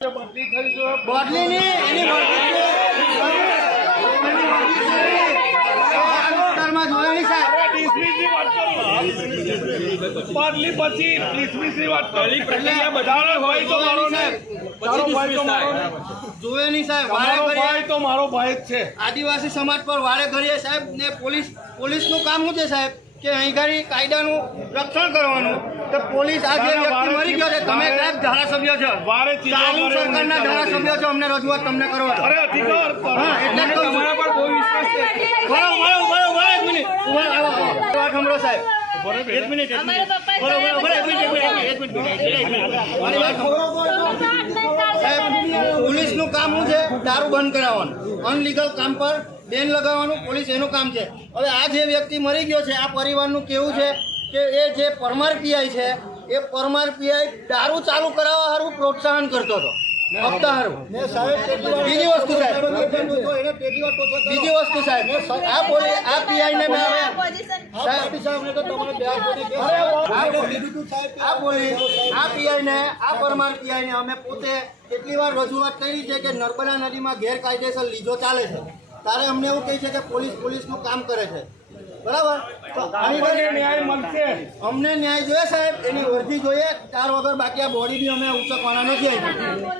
બદલી થઈ જો બોટલી ની એની બદલી પછી વાત પહેલી પ્રક્રિયા બધાને હોય તો મારો ને તારો ભાઈ તો મારો નહીં. સાહેબ. વારે તમારો ભાઈ તો મારો ભાઈ જ છે. આદિવાસી સમાજ પર વારે ઘડીએ સાહેબ ને પોલીસ પોલીસનું કામ શું છે સાહેબ? કે અહીં ગાડી કાયદાનું રક્ષણ કરવાનું. તો પોલીસ આ જે વ્યક્તિ મરી ગયો છે તમે સાહેબ ધારાસભ્ય છો. વારે ચાલુ સરકારના ધારાસભ્ય છો અમને રજૂઆત તમને કરવા અરે અધિકાર હા, એટલે જ કહું છું. પર બહુ વિશ્વાસ છે. બરો બરો બરો બરો એક મિનિટ. ઊભા રહો, આવો, આવો. વાત સાંભળો સાહેબ. એક મિનિટ એક એક એક એક. સાહેબ પોલીસનું કામ શું છે? દારૂ બંધ કરાવવાનું. અનલીગલ કામ પર બેન લગાવવાનું પોલીસ એનું કામ છે. હવે આ જે વ્યક્તિ મરી ગયો છે આ પરિવારનું કેવું છે કે એ જે પરમાર પીઆઈ છે એ પરમાર પીઆઈ દારૂ ચાલુ કરાવવા સારું પ્રોત્સાહન કરતો હતો. બીજી વસ્તુ સાહેબ. બીજી વસ્તુ સાહેબ. આ પોલી આ પીઆઈ ને મેં આ પોલીસ આ પીઆઈ ને આ પરમાર પીઆઈ ને અમે પોતે કેટલી વાર રજૂઆત કરી છે કે નર્મદા નદીમાં ગેરકાયદેસર લીજો ચાલે છે. તારે અમને એવું કહે છે કે પોલીસ પોલીસનું કામ કરે છે. બરાબર? અમને ન્યાય જોઈએ સાહેબ. એની અરજી જોઈએ. ચાર વગર બાકી આ બોડી બી અમે ઉચકવાના નથી આવી